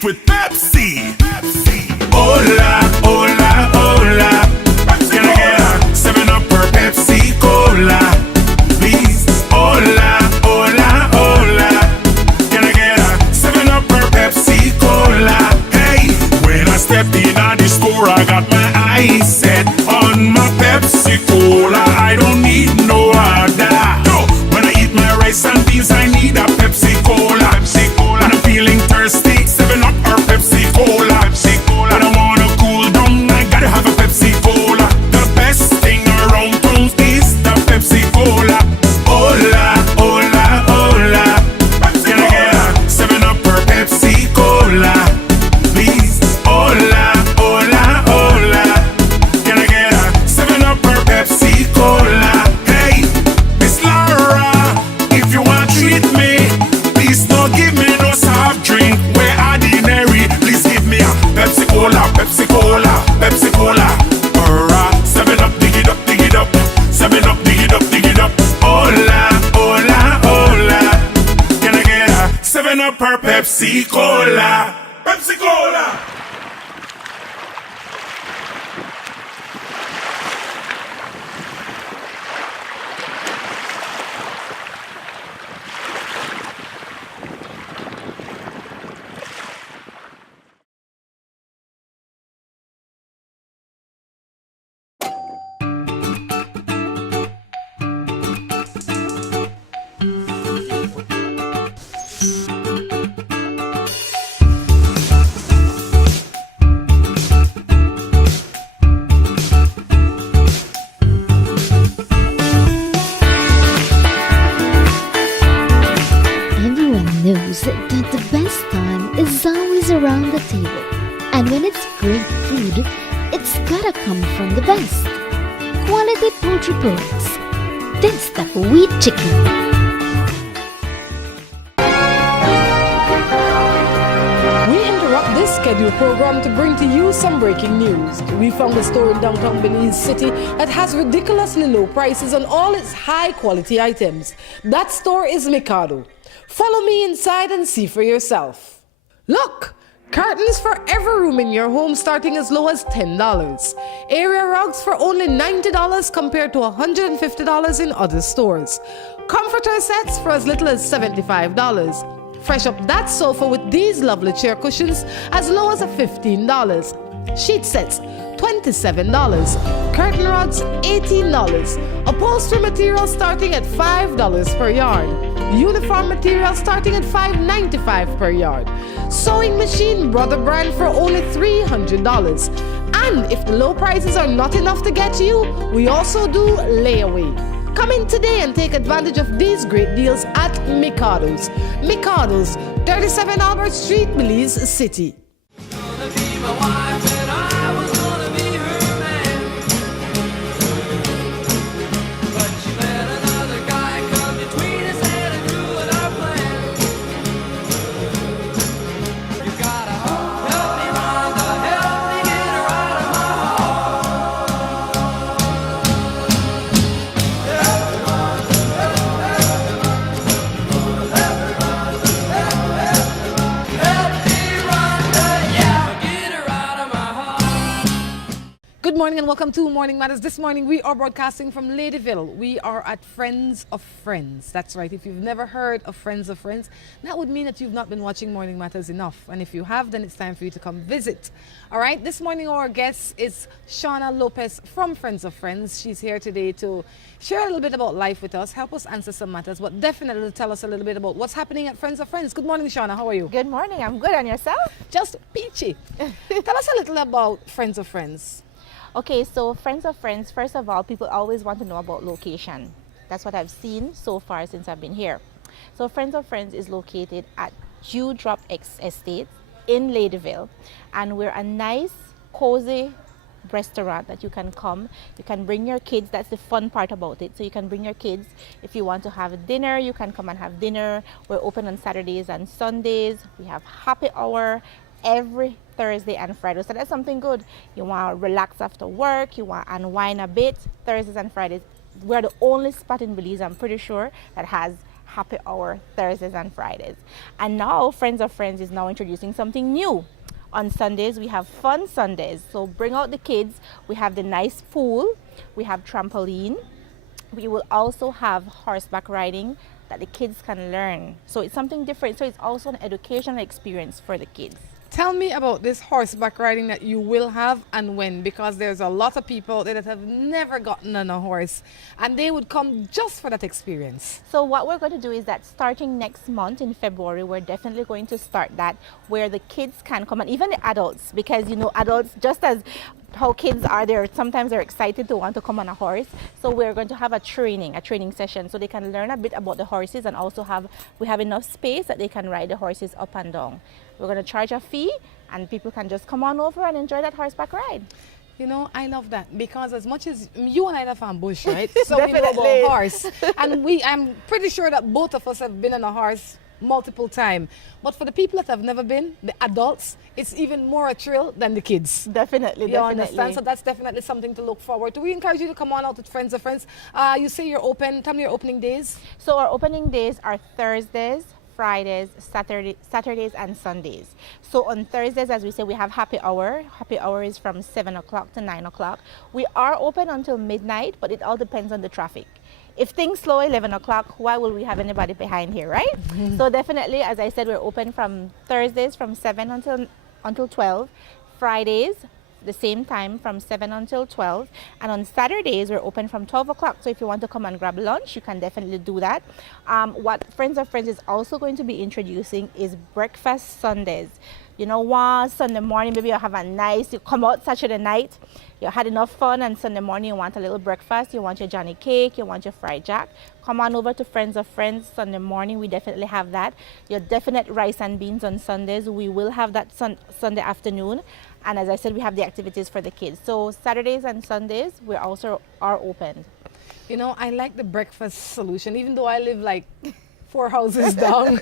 beat with Pepsi. Hola, hola, hola. Can I get a 7-Up or Pepsi Cola? Please. Hola, hola, hola. Can I get a 7-Up or Pepsi Cola? Hey, when I step in at the store, I got my eyes set on my Pepsi Cola. I don't need no other. When I eat my rice and beans, I need a Pepsi Cola. When I'm feeling thirsty, 7-Up or Pepsi Cola. When I wanna cool down, I gotta have a Pepsi Cola. The best thing around town is the Pepsi Cola. Hola, hola, hola. Can I get a 7-Up or Pepsi Cola? Please. Hola, hola, hola. Can I get a 7-Up or Pepsi Cola? Hey, Miss Laura, if you want to treat me, please don't give me no soft drink. We're ordinary. Please give me a Pepsi Cola, Pepsi Cola, Pepsi Cola. Or a 7-Up, dig it up, dig it up. 7-Up, dig it up, dig it up. Hola, hola, hola. Can I get a 7-Up or Pepsi Cola? Pepsi Cola. Everyone knows that the best time is always around the table. And when it's great food, it's gotta come from the best. Quality poultry products. That's the wheat chicken. We interrupt this scheduled program to bring to you some breaking news. We found a store in downtown Belize City that has ridiculously low prices on all its high-quality items. That store is Mikado. Follow me inside and see for yourself. Look! Curtains for every room in your home starting as low as $10. Area rugs for only $90 compared to $150 in other stores. Comforter sets for as little as $75. Fresh up that sofa with these lovely chair cushions as low as $15. Sheet sets, $27. Curtain rods, $18. Upholstery material starting at $5 per yard. Uniform material starting at $5.95 per yard. Sewing machine Brother brand for only $300. And if the low prices are not enough to get you, we also do layaway. Come in today and take advantage of these great deals at Mikado's. Mikado's, 37 Albert Street, Belize City. Good morning and welcome to Morning Matters. This morning we are broadcasting from Ladyville. We are at Friends of Friends. That's right. If you've never heard of Friends, that would mean that you've not been watching Morning Matters enough. And if you have, then it's time for you to come visit. All right. This morning our guest is Shana Lopez from Friends of Friends. She's here today to share a little bit about life with us, help us answer some matters, but definitely tell us a little bit about what's happening at Friends of Friends. Good morning, Shana. How are you? Good morning. I'm good. And yourself? Just peachy. Tell us a little about Friends of Friends. Okay, so Friends of Friends, first of all, people always want to know about location. That's what I've seen so far since I've been here. So Friends of Friends is located at Dewdrop Estate in Ladyville, and we're a nice, cozy restaurant that you can come. You can bring your kids. That's the fun part about it. So you can bring your kids. If you want to have dinner, you can come and have dinner. We're open on Saturdays and Sundays. We have happy hour every Thursday and Friday. So that's something good. You want to relax after work, you want to unwind a bit. Thursdays and Fridays, we're the only spot in Belize, I'm pretty sure, that has happy hour Thursdays and Fridays. And now Friends of Friends is now introducing something new. On Sundays, we have fun Sundays. So bring out the kids. We have the nice pool. We have trampoline. We will also have horseback riding that the kids can learn. So it's something different. So it's also an educational experience for the kids. Tell me about this horseback riding that you will have and when, because there's a lot of people that have never gotten on a horse and they would come just for that experience. So what we're going to do is that starting next month in February, we're definitely going to start that where the kids can come and even the adults, because you know adults, just as how kids are there, sometimes they're excited to want to come on a horse. So we're going to have a training session so they can learn a bit about the horses, and also we have enough space that they can ride the horses up and down. We're going to charge a fee and people can just come on over and enjoy that horseback ride. You know, I love that because as much as you and I are from bush, right? So we know Definitely. about horse. And I'm pretty sure that both of us have been on a horse multiple times. But for the people that have never been, the adults, it's even more a thrill than the kids. Definitely, You understand? So that's definitely something to look forward to. We encourage you to come on out with Friends of Friends. You say you're open. Tell me your opening days. So our opening days are Thursdays, Fridays, Saturdays, and Sundays. So on Thursdays, as we say, we have happy hour. Happy hour is from 7 o'clock to 9 o'clock. We are open until midnight, but it all depends on the traffic. If things slow 11 o'clock, why will we have anybody behind here, right? So definitely, as I said, we're open from Thursdays from 7 until 12. Fridays, the same time from 7 until 12, and on Saturdays we're open from 12 o'clock. So if you want to come and grab lunch, you can definitely do that. What Friends of Friends is also going to be introducing is breakfast Sundays. You know what, Sunday morning maybe you have you come out Saturday night, you had enough fun, and Sunday morning you want a little breakfast, you want your Johnny cake, you want your fried jack, come on over to Friends of Friends Sunday morning. We definitely have that. Your definite rice and beans on Sundays, we will have that Sunday afternoon. And as I said, we have the activities for the kids. So Saturdays and Sundays, we also are open. You know, I like the breakfast solution, even though I live like 4 houses down.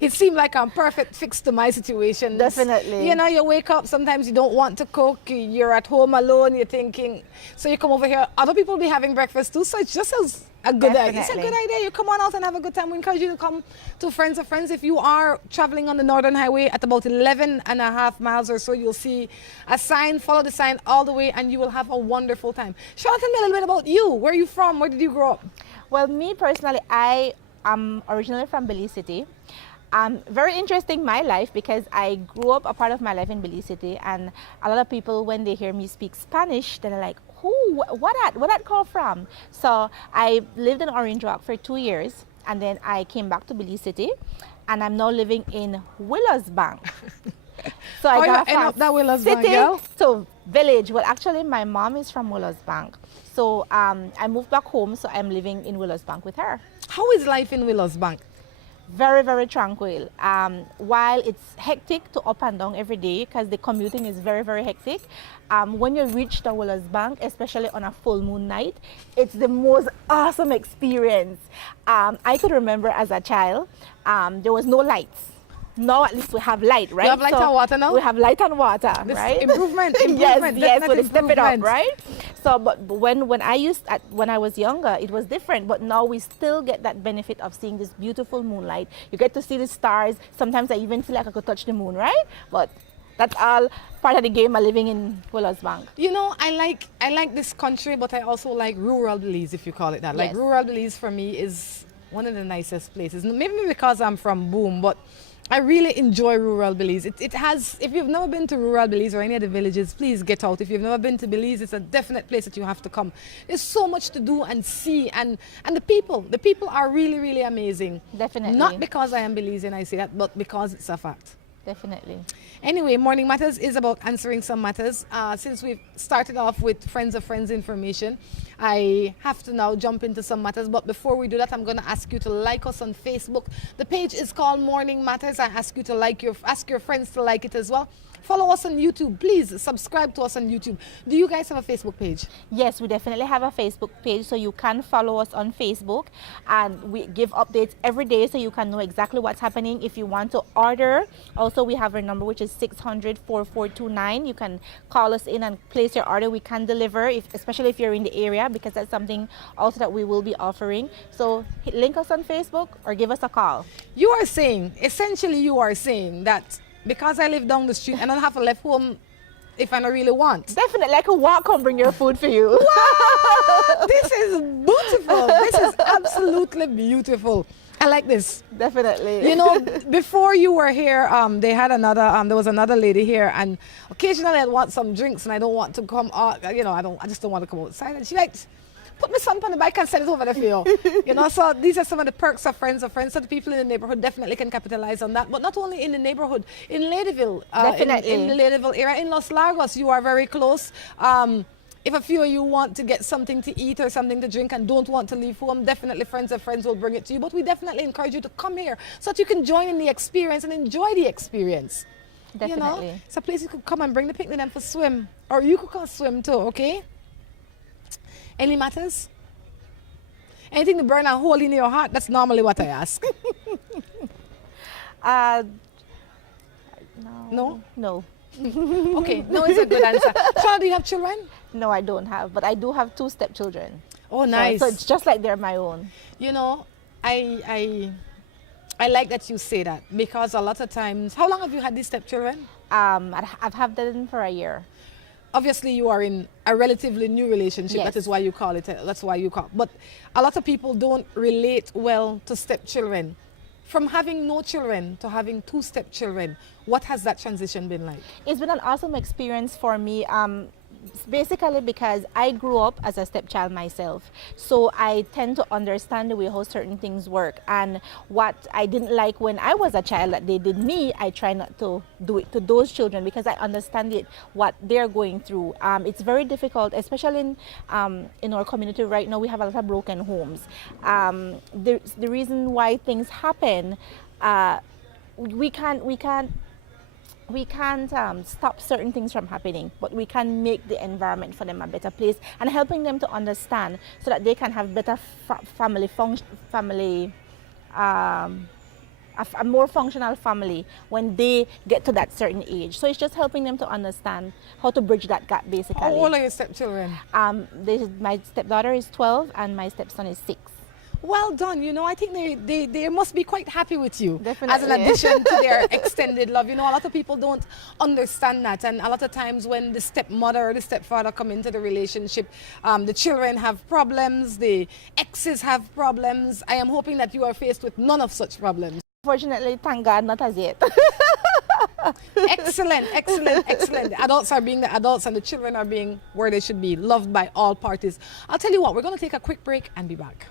It seemed like I'm perfect fix to my situation. Definitely. You know, you wake up, sometimes you don't want to cook, you're at home alone, you're thinking, so you come over here, other people be having breakfast too, so it's just as a good idea. It's a good idea. You come on out and have a good time. We encourage you to come to Friends of Friends. If you are traveling on the Northern Highway at about 11.5 miles or so, you'll see a sign, follow the sign all the way, and you will have a wonderful time. Shana, tell me a little bit about you. Where are you from? Where did you grow up? Well, me personally, I am originally from Belize City. Very interesting my life because I grew up a part of my life in Belize City, and a lot of people when they hear me speak Spanish, they're like, where that come from? So I lived in Orange Rock for 2 years, and then I came back to Belize City, and I'm now living in Willow's Bank. So I got from that Willow's Bank, city girl? to village. Well, actually, my mom is from Willow's Bank. So I moved back home, so I'm living in Willow's Bank with her. How is life in Willow's Bank? Very, very tranquil. While it's hectic to up and down every day because the commuting is very, very hectic, when you reach the Willow's Bank, especially on a full moon night, it's the most awesome experience. I could remember as a child, there was no lights. Now at least we have light, right? You have light and water now? We have light and water, This right? Improvement, yes, so they step it up, improvement. right? So, but when I was younger, it was different. But now we still get that benefit of seeing this beautiful moonlight. You get to see the stars. Sometimes I even feel like I could touch the moon, right? But that's all part of the game of living in Willow's Bank. You know, I like this country, but I also like rural Belize, if you call it that. Like Yes. rural Belize for me is one of the nicest places. Maybe because I'm from Boom, but I really enjoy rural Belize. It has, if you've never been to rural Belize or any of the villages, please get out. If you've never been to Belize, it's a definite place that you have to come. There's so much to do and see, and the people are really, really amazing. Definitely. Not because I am Belizean, I say that, but because it's a fact. Definitely. Anyway, Morning Matters is about answering some matters. Since we've started off with Friends of Friends information, I have to now jump into some matters. But before we do that, I'm going to ask you to like us on Facebook. The page is called Morning Matters. I ask you to ask your friends to like it as well. Follow us on YouTube. Please subscribe to us on YouTube. Do you guys have a Facebook page? Yes, we definitely have a Facebook page, so you can follow us on Facebook, and we give updates every day so you can know exactly what's happening. If you want to order, also we have our number, which is 600-4429. You can call us in and place your order. We can deliver, especially if you're in the area, because that's something also that we will be offering. So link us on Facebook or give us a call. You are saying, essentially you are saying that because I live down the street and I don't have to leave home if I don't really want. Definitely, I can walk home, bring your food for you. Wow! This is beautiful. This is absolutely beautiful. I like this. Definitely. You know, before you were here, they had another, there was another lady here, and occasionally I'd want some drinks and I don't want to come out, you know, I just don't want to come outside. And she like, put my son on the bike and send it over there for you. You know, so these are some of the perks of friends. So the people in the neighborhood definitely can capitalize on that. But not only in the neighborhood, in Ladyville, Definitely. in the Ladyville area, in Los Lagos, you are very close. If a few of you want to get something to eat or something to drink and don't want to leave home, definitely friends of friends will bring it to you. But we definitely encourage you to come here so that you can join in the experience and enjoy the experience. Definitely. You know, it's a place you could come and bring the picnic them for swim. Or you could come swim too, okay? Any matters? Anything to burn a hole in your heart? That's normally what I ask. No. No? Okay, no is a good answer. Shana, do you have children? No, I don't have, but I do have 2 stepchildren. Oh, nice. So it's just like they're my own. You know, I like that you say that, because a lot of times, how long have you had these stepchildren? I've had them for a year. Obviously, you are in a relatively new relationship. Yes. That is why you call it. That's why you call. But a lot of people don't relate well to stepchildren. From having no children to having 2 stepchildren, what has that transition been like? It's been an awesome experience for me. Basically because I grew up as a stepchild myself, so I tend to understand the way how certain things work, and what I didn't like when I was a child that they did me, I try not to do it to those children, because I understand what they're going through. It's very difficult, especially in our community right now. We have a lot of broken homes. The reason why things happen, we can't stop certain things from happening, but we can make the environment for them a better place, and helping them to understand so that they can have better a more functional family when they get to that certain age. So it's just helping them to understand how to bridge that gap, basically. How old are your stepchildren? My stepdaughter is 12 and my stepson is 6. Well done. You know, I think they must be quite happy with you. Definitely. As an addition to their extended love. You know, a lot of people don't understand that. And a lot of times when the stepmother or the stepfather come into the relationship, the children have problems, the exes have problems. I am hoping that you are faced with none of such problems. Fortunately, thank God, not as yet. Excellent, excellent, excellent. The adults are being the adults and the children are being where they should be, loved by all parties. I'll tell you what, we're going to take a quick break and be back.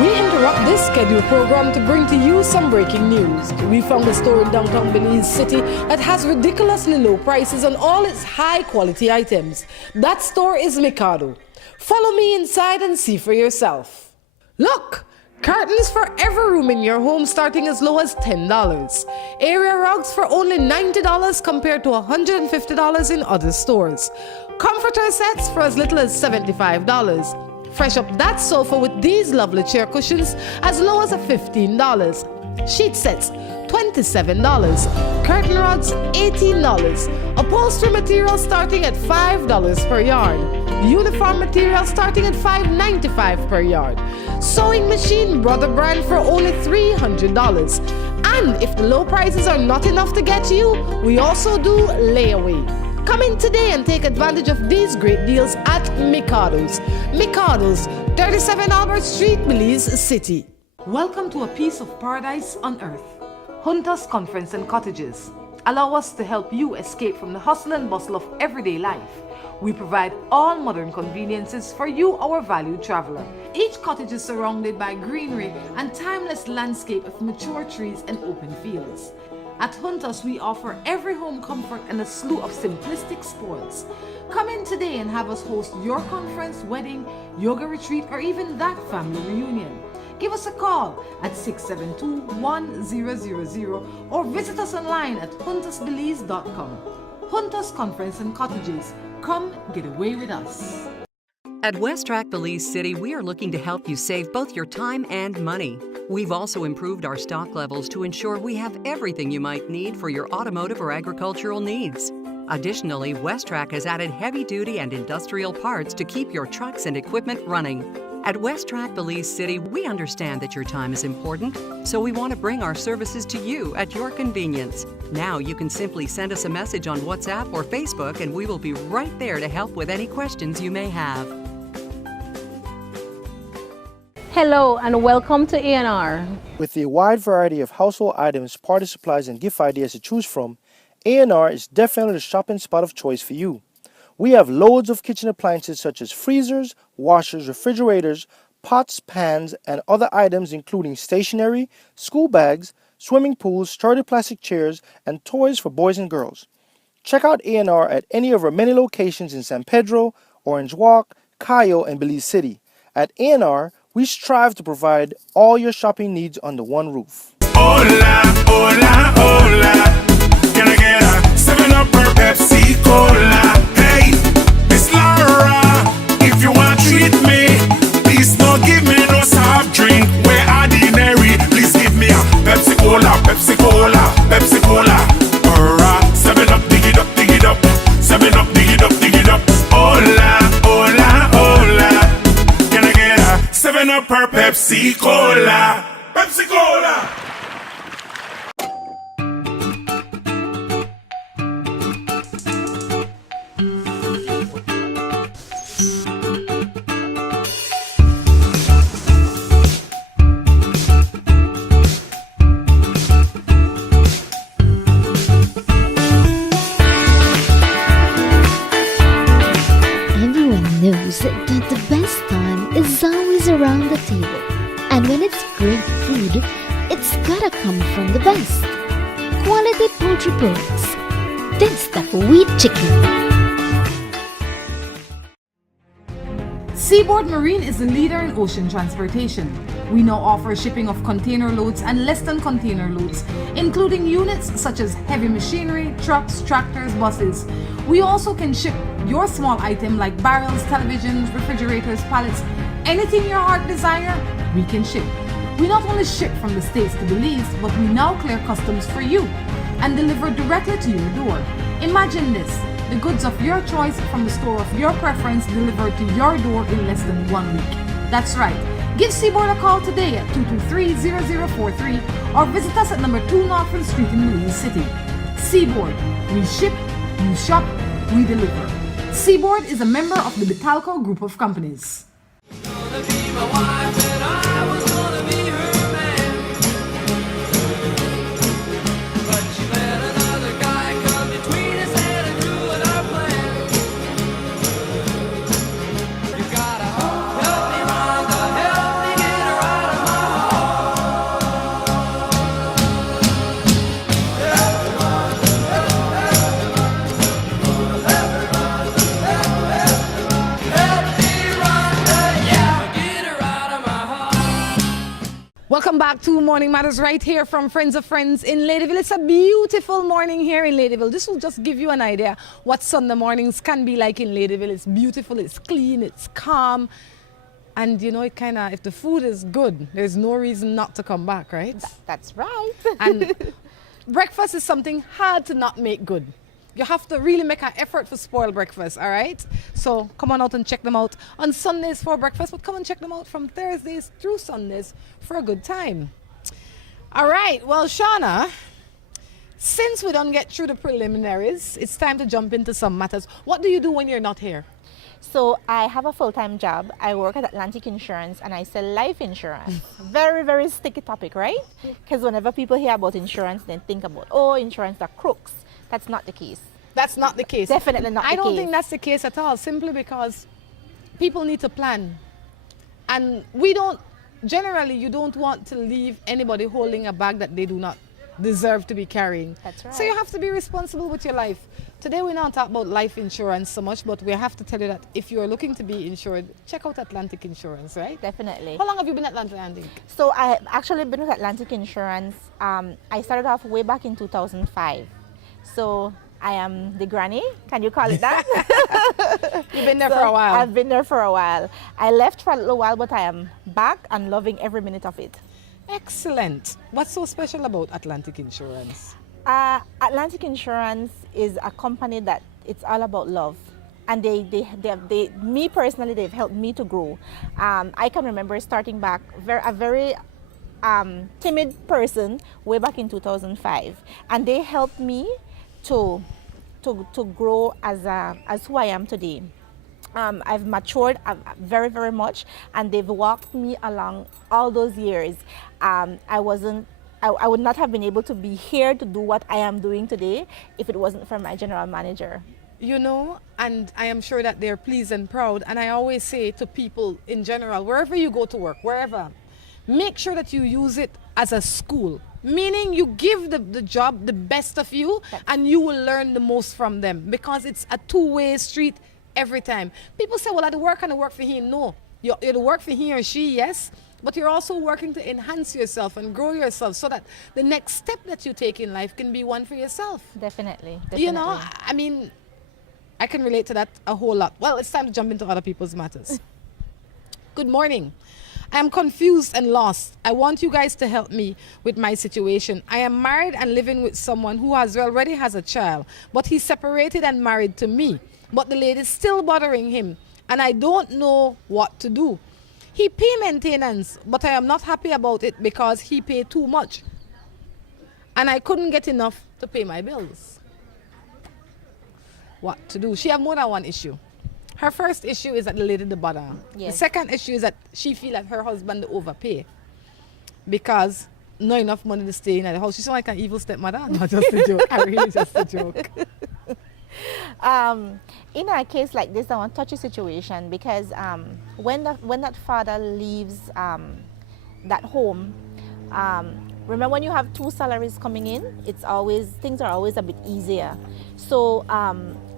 We interrupt this scheduled program to bring to you some breaking news. We found a store in downtown Belize City that has ridiculously low prices on all its high quality items. That store is Mikado. Follow me inside and see for yourself. Look! Curtains for every room in your home starting as low as $10. Area rugs for only $90 compared to $150 in other stores. Comforter sets for as little as $75. Fresh up that sofa with these lovely chair cushions as low as $15. Sheet sets, $27. Curtain rods, $18. Upholstery material starting at $5 per yard. Uniform material starting at $5.95 per yard. Sewing machine Brother brand for only $300. And if the low prices are not enough to get you, we also do layaway. Come in today and take advantage of these great deals at Mikado's. Mikado's, 37 Albert Street, Belize City. Welcome to a piece of paradise on earth. Hunters Conference and Cottages. Allow us to help you escape from the hustle and bustle of everyday life. We provide all modern conveniences for you, our valued traveler. Each cottage is surrounded by greenery and timeless landscape of mature trees and open fields. At Hunters, we offer every home comfort and a slew of simplistic spoils. Come in today and have us host your conference, wedding, yoga retreat, or even that family reunion. Give us a call at 672-1000 or visit us online at juntasbelize.com. Juntas Conference and Cottages. Come get away with us. At West Track Belize City, we are looking to help you save both your time and money. We've also improved our stock levels to ensure we have everything you might need for your automotive or agricultural needs. Additionally, West Track has added heavy-duty and industrial parts to keep your trucks and equipment running. At West Track Belize City, we understand that your time is important, so we want to bring our services to you at your convenience. Now you can simply send us a message on WhatsApp or Facebook and we will be right there to help with any questions you may have. Hello and welcome to A&R. With a wide variety of household items, party supplies, and gift ideas to choose from, A&R is definitely the shopping spot of choice for you. We have loads of kitchen appliances such as freezers, washers, refrigerators, pots, pans, and other items including stationery, school bags, swimming pools, sturdy plastic chairs, and toys for boys and girls. Check out A&R at any of our many locations in San Pedro, Orange Walk, Cayo, and Belize City. At A&R, we strive to provide all your shopping needs under one roof. Hola, hola, hola. Can I get a 7-Up or Pepsi Cola? Hey, Miss Laura, if you want to treat me, please don't give me no soft drink. We're ordinary. Please give me a Pepsi Cola, Pepsi Cola, Pepsi Cola. Or a 7-Up, dig it up, dig it up. 7-Up, dig it up, dig it up. Hola, hola, hola. Can I get a 7-Up or Pepsi Cola? Pepsi Cola! Knows that the best time is always around the table. And when it's great food, it's gotta come from the best. Quality poultry products. That's the wheat chicken. Seaboard Marine is the leader in ocean transportation. We now offer shipping of container loads and less than container loads, including units such as heavy machinery, trucks, tractors, buses. We also can ship your small item like barrels, televisions, refrigerators, pallets, anything your heart desire, we can ship. We not only ship from the States to Belize, but we now clear customs for you and deliver directly to your door. Imagine this, the goods of your choice from the store of your preference delivered to your door in less than 1 week. That's right. Give Seaboard a call today at 223-0043 or visit us at number 2 Norfolk Street in Belize City. Seaboard, we ship, you shop, we deliver. Seaboard is a member of the Betalco Group of Companies. Welcome back to Morning Matters right here from Friends of Friends in Ladyville. It's a beautiful morning here in Ladyville. This will just give you an idea what Sunday mornings can be like in Ladyville. It's beautiful, it's clean, it's calm. And you know, it kind of, if the food is good, there's no reason not to come back, right? That's right. And breakfast is something hard to not make good. You have to really make an effort to spoil breakfast, all right? So come on out and check them out on Sundays for breakfast, but come and check them out from Thursdays through Sundays for a good time. All right, well, Shana, since we don't get through the preliminaries, it's time to jump into some matters. What do you do when you're not here? So I have a full-time job. I work at Atlantic Insurance and I sell life insurance. Very, very sticky topic, right? Because whenever people hear about insurance, they think about, oh, insurance are crooks. That's not the case. That's not the case. Definitely not the case. I don't think that's the case at all, simply because people need to plan. And we don't, generally, you don't want to leave anybody holding a bag that they do not deserve to be carrying. That's right. So you have to be responsible with your life. Today we're not talking about life insurance so much, but we have to tell you that if you're looking to be insured, check out Atlantic Insurance, right? Definitely. How long have you been at Atlantic? So I have actually been with Atlantic Insurance. I started off way back in 2005. So I am the granny. Can you call it that? You've been there for a while. I've been there for a while. I left for a little while, but I am back and loving every minute of it. Excellent. What's so special about Atlantic Insurance? Atlantic Insurance is a company that it's all about love. And me personally, they've helped me to grow. I can remember starting back a very timid person way back in 2005. And they helped me to grow as who I am today. I've matured very, very much, and they've walked me along all those years. I would not have been able to be here to do what I am doing today if it wasn't for my general manager. You know, and I am sure that they're pleased and proud. And I always say to people in general, wherever you go to work, wherever, make sure that you use it as a school. Meaning you give the job the best of you, and you will learn the most from them, because it's a two-way street every time. People say, well, I work and I work for him. No, you work for he or she, yes, but you're also working to enhance yourself and grow yourself so that the next step that you take in life can be one for yourself. Definitely. You know, I mean, I can relate to that a whole lot. Well, it's time to jump into other people's matters. Good morning. I am confused and lost. I want you guys to help me with my situation. I am married and living with someone who already has a child, but he's separated and married to me. But the lady is still bothering him, and I don't know what to do. He pay maintenance, but I am not happy about it because he paid too much, and I couldn't get enough to pay my bills. What to do? She have more than one issue. Her first issue is that the lady the bother. Yes. The second issue is that she feel that her husband overpay because not enough money to stay in the house. She's like an evil stepmother. No, just a joke. I really just a joke. In a case like this, I want to touch a situation because when that father leaves that home, remember when you have two salaries coming in, things are always a bit easier. So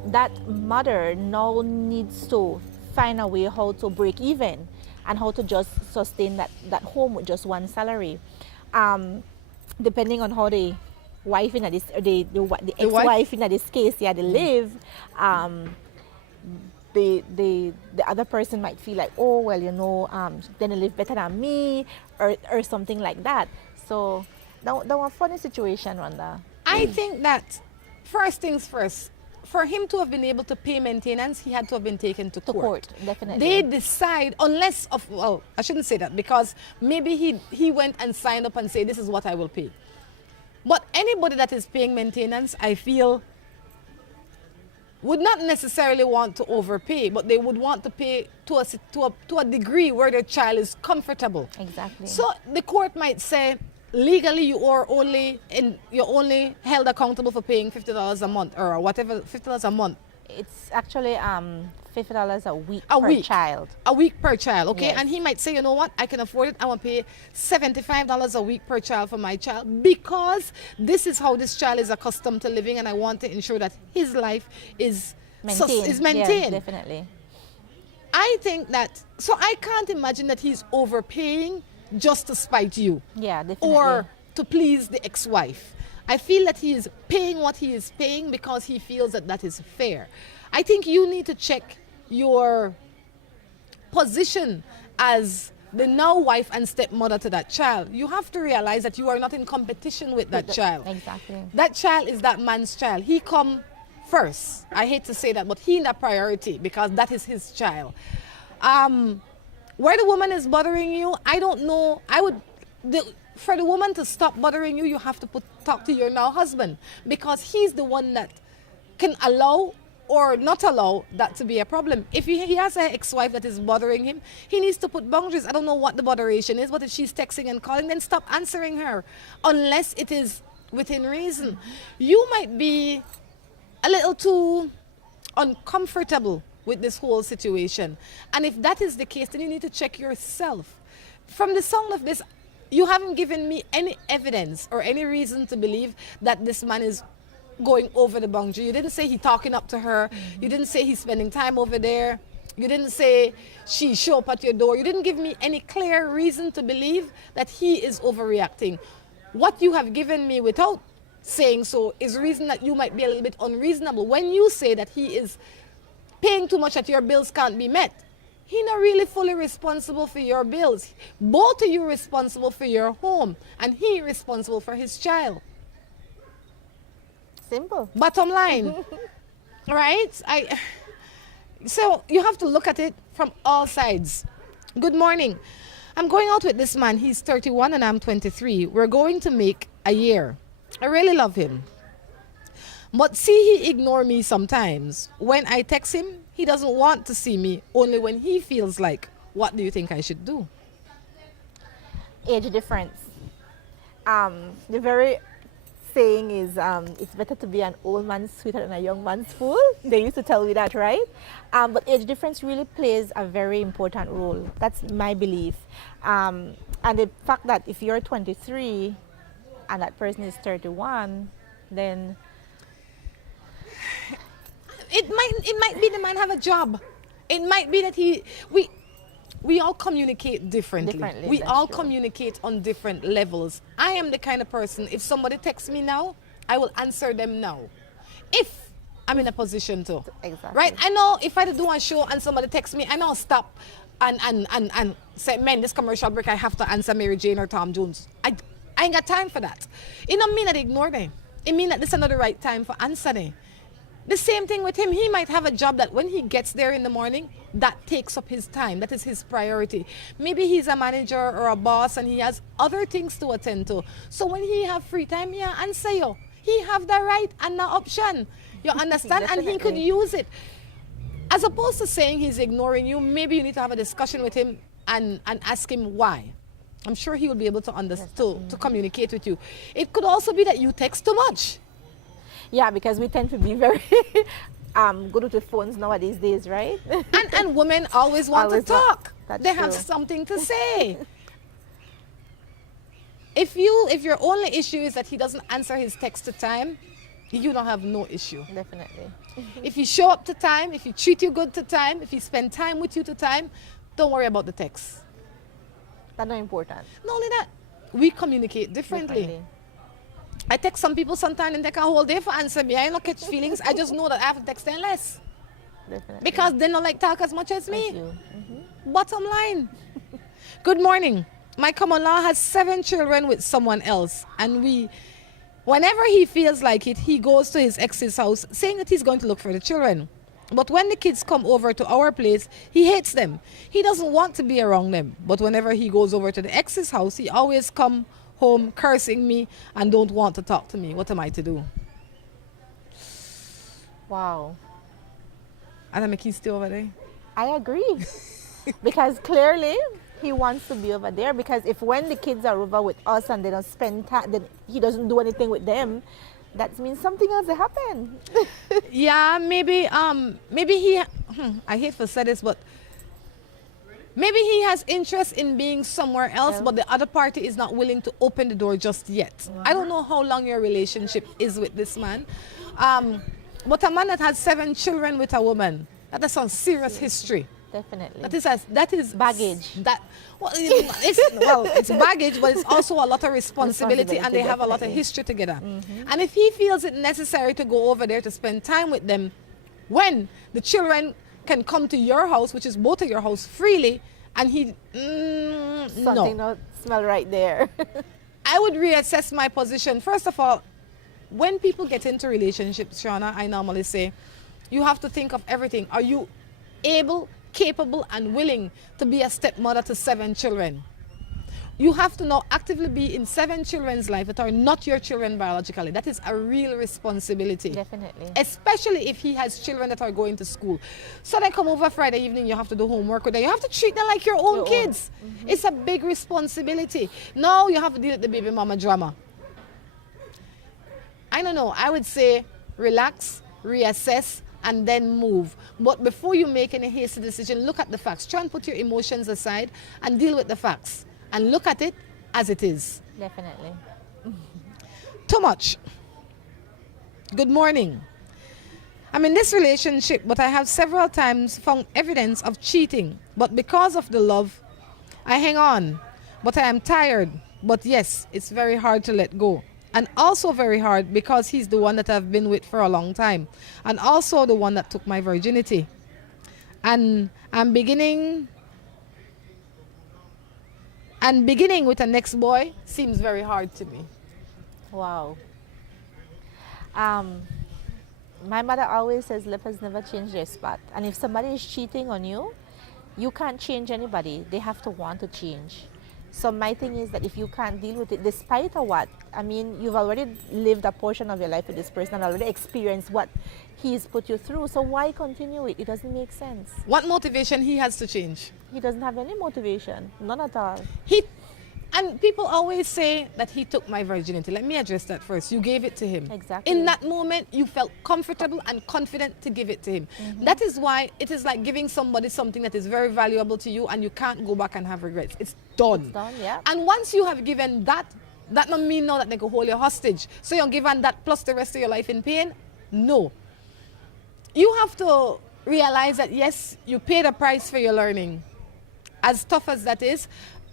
that mother now needs to find a way how to break even and how to just sustain that home with just one salary. Depending on how the wife in this, the ex-wife in this case, they live, the other person might feel like, oh well, you know, then they live better than me, or something like that. So that was a funny situation, Rhonda. I think that first things first, for him to have been able to pay maintenance, he had to have been taken to court. Definitely. They decide, well, I shouldn't say that, because maybe he went and signed up and said, this is what I will pay. But anybody that is paying maintenance, I feel, would not necessarily want to overpay, but they would want to pay to a degree where their child is comfortable. Exactly. So the court might say, legally you're only held accountable for paying $50 a month or whatever, $50 a month. It's actually $50 a week per child. A week per child, okay? Yes. And he might say, you know what, I can afford it. I want to pay $75 a week per child for my child because this is how this child is accustomed to living, and I want to ensure that his life is maintained. Yeah, definitely. I think that, so I can't imagine that he's overpaying just to spite you. Yeah, definitely. Or to please the ex-wife. I feel that he is paying what he is paying because he feels that is fair. I think you need to check your position as the now wife and stepmother to that child. You have to realize that you are not in competition with that child. Exactly. That child is that man's child. He come first. I hate to say that, but he in a priority because that is his child. Where the woman is bothering you, I don't know. For the woman to stop bothering you, you have to talk to your now husband, because he's the one that can allow or not allow that to be a problem. If he has an ex-wife that is bothering him, he needs to put boundaries. I don't know what the botheration is, but if she's texting and calling, then stop answering her unless it is within reason. You might be a little too uncomfortable with this whole situation. And if that is the case, then you need to check yourself. From the sound of this, You haven't given me any evidence or any reason to believe that this man is going over the boundary. You didn't say he's talking up to her. You didn't say he's spending time over there. You didn't say she show up at your door. You didn't give me any clear reason to believe that he is overreacting. What you have given me without saying so is reason that you might be a little bit unreasonable. When you say that he is paying too much that your bills can't be met, he's not really fully responsible for your bills. Both of you responsible for your home, and he responsible for his child. Simple. Bottom line, right? So you have to look at it from all sides. Good morning. I'm going out with this man. He's 31 and I'm 23. We're going to make a year. I really love him. But see, he ignores me sometimes. When I text him, he doesn't want to see me, only when he feels like, what do you think I should do? Age difference. The very saying is, it's better to be an old man's sweetheart than a young man's fool. They used to tell me that, right? But age difference really plays a very important role. That's my belief. And the fact that if you're 23 and that person is 31, then it might be the man have a job. It might be that we all communicate differently. We all communicate on different levels. I am the kind of person, if somebody texts me now, I will answer them now. If I'm in a position to. Exactly. Right? I know if I do a show and somebody texts me, I know I'll stop and say, man, this commercial break, I have to answer Mary Jane or Tom Jones. I ain't got time for that. It don't mean that I ignore them. It means that this is not the right time for answering. The same thing with him. He might have a job that when he gets there in the morning, that takes up his time. That is his priority. Maybe he's a manager or a boss and he has other things to attend to. So when he have free time, he answer you. He have the right and the option. You understand? And he could use it. As opposed to saying he's ignoring you, maybe you need to have a discussion with him and ask him why. I'm sure he will be able to understand, to communicate with you. It could also be that you text too much. Yeah, because we tend to be very good with the phones nowadays days, right? and women always want to talk. They have true. something to say. If your only issue is that he doesn't answer his text to time, you don't have no issue. Definitely. If he show up to time, if he treat you good to time, if he spend time with you to time, don't worry about the text. That's not important. Not only that, we communicate differently. I text some people sometimes and take a whole day for answer me. I don't catch feelings. I just know that I have to text them less. Definitely. Because they don't like talk as much as me. Bottom line. Good morning. My common-law has 7 children with someone else. And whenever he feels like it, he goes to his ex's house saying that he's going to look for the children. But when the kids come over to our place, he hates them. He doesn't want to be around them. But whenever he goes over to the ex's house, he always come home cursing me and don't want to talk to me. What am I to do? Wow. And I'm stay over there. I agree. Because clearly he wants to be over there. Because if when the kids are over with us and they don't spend time, then he doesn't do anything with them, that means something else has happened. Yeah, maybe he, I hate to say this, but maybe he has interest in being somewhere else, but the other party is not willing to open the door just yet. I don't know how long your relationship is with this man. But a man that has 7 children with a woman, that is some serious history. Definitely. That is baggage. It's baggage, but it's also a lot of responsibility, and they have a lot of history together. And if he feels it necessary to go over there to spend time with them, when the children can come to your house, which is both of your house, freely, and he something not smell right there. I would reassess my position. First of all, when people get into relationships, Shana, I normally say, you have to think of everything. Are you able, capable, and willing to be a stepmother to 7 children? You have to now actively be in 7 children's life that are not your children biologically. That is a real responsibility. Definitely. Especially if he has children that are going to school. So they come over Friday evening, you have to do homework with them. You have to treat them like your own kids. It's a big responsibility. Now you have to deal with the baby mama drama. I don't know. I would say relax, reassess, and then move. But before you make any hasty decision, look at the facts. Try and put your emotions aside and deal with the facts. And look at it as it is. Definitely. Too much. Good morning. I'm in this relationship, but I have several times found evidence of cheating. But because of the love, I hang on. But I am tired. But yes, it's very hard to let go. And also very hard because he's the one that I've been with for a long time. And also the one that took my virginity. And beginning with an ex-boy seems very hard to me. Wow. My mother always says lepers never change their spot. And if somebody is cheating on you, you can't change anybody. They have to want to change. So my thing is that if you can't deal with it, despite of what, I mean, you've already lived a portion of your life with this person and already experienced what he's put you through. So why continue it? It doesn't make sense. What motivation he has to change? He doesn't have any motivation, none at all. And people always say that he took my virginity. Let me address that first. You gave it to him. Exactly. In that moment, you felt comfortable and confident to give it to him. That is why it is like giving somebody something that is very valuable to you and you can't go back and have regrets. It's done. It's done, yeah. And once you have given that don't mean now that they can hold you hostage. So you're given that plus the rest of your life in pain? No. You have to realize that yes, you paid a price for your learning. As tough as that is,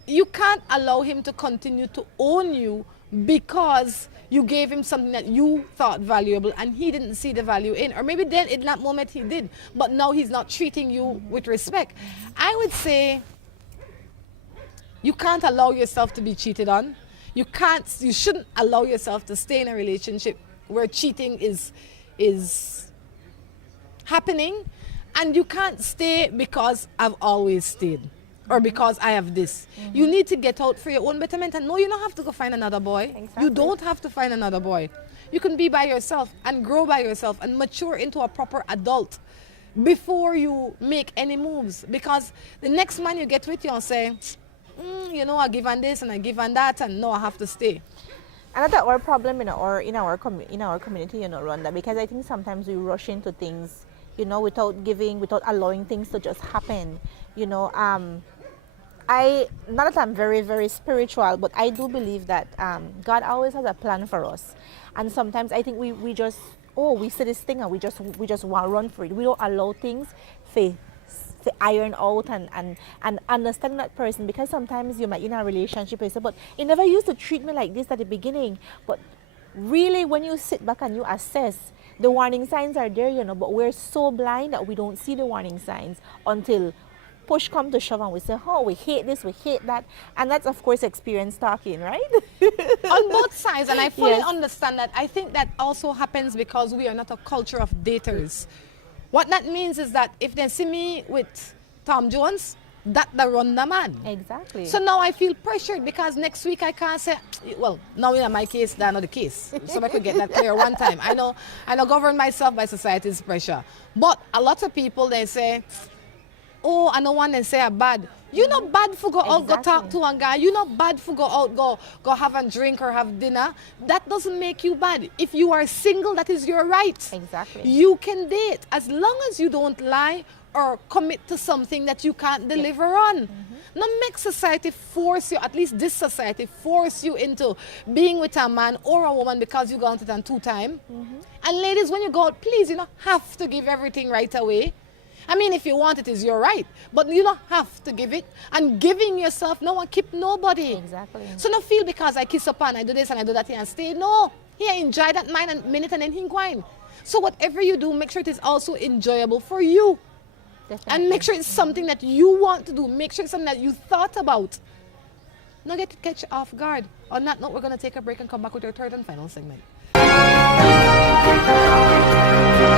you can't allow him to continue to own you because you gave him something that you thought valuable and he didn't see the value in. Or maybe then in that moment he did, but now he's not treating you with respect. I would say you can't allow yourself to be cheated on. You shouldn't allow yourself to stay in a relationship where cheating is happening, and you can't stay because I've always stayed. Or because I have this. You need to get out for your own betterment. And no, you don't have to go find another boy. Exactly. You don't have to find another boy. You can be by yourself and grow by yourself and mature into a proper adult before you make any moves. Because the next man you get with, you'll say, you know, I give on this and I give on that, and no, I have to stay. Another our problem in our community, you know, Rhonda, because I think sometimes we rush into things, you know, without allowing things to just happen. You know, not that I'm very, very spiritual, but I do believe that God always has a plan for us. And sometimes I think we just, we see this thing and we just want to run for it. We don't allow things to iron out and understand that person, because sometimes you might in a relationship and say, but he never used to treat me like this at the beginning. But really, when you sit back and you assess, the warning signs are there, you know, but we're so blind that we don't see the warning signs until push come to shove and we say, oh, we hate this, we hate that. And that's, of course, experience talking, right? On both sides, and I fully understand that. I think that also happens because we are not a culture of daters. What that means is that if they see me with Tom Jones, that the Rhonda man. Exactly. So now I feel pressured because next week I can't say, well, now in my case, that's not the case. So I could get that clear one time. I know govern myself by society's pressure. But a lot of people, they say, oh, I don't want to say I'm bad. You're not bad for go out, go talk to a guy. You're not bad for go out, go have a drink or have dinner. That doesn't make you bad. If you are single, that is your right. Exactly. You can date as long as you don't lie or commit to something that you can't deliver on. Not make society force you, at least this society, force you into being with a man or a woman because you go out with them 2 times. And ladies, when you go out, please, you don't have to give everything right away. I mean, if you want it, is your right. But you don't have to give it. And giving yourself, no one keep nobody. Exactly. So not feel because I kiss up and I do this and I do that here and stay. No. Here, enjoy that minute and then he going. So whatever you do, make sure it is also enjoyable for you. Definitely. And make sure it's something that you want to do. Make sure it's something that you thought about. Not get to catch off guard. On that note, we're going to take a break and come back with our third and final segment.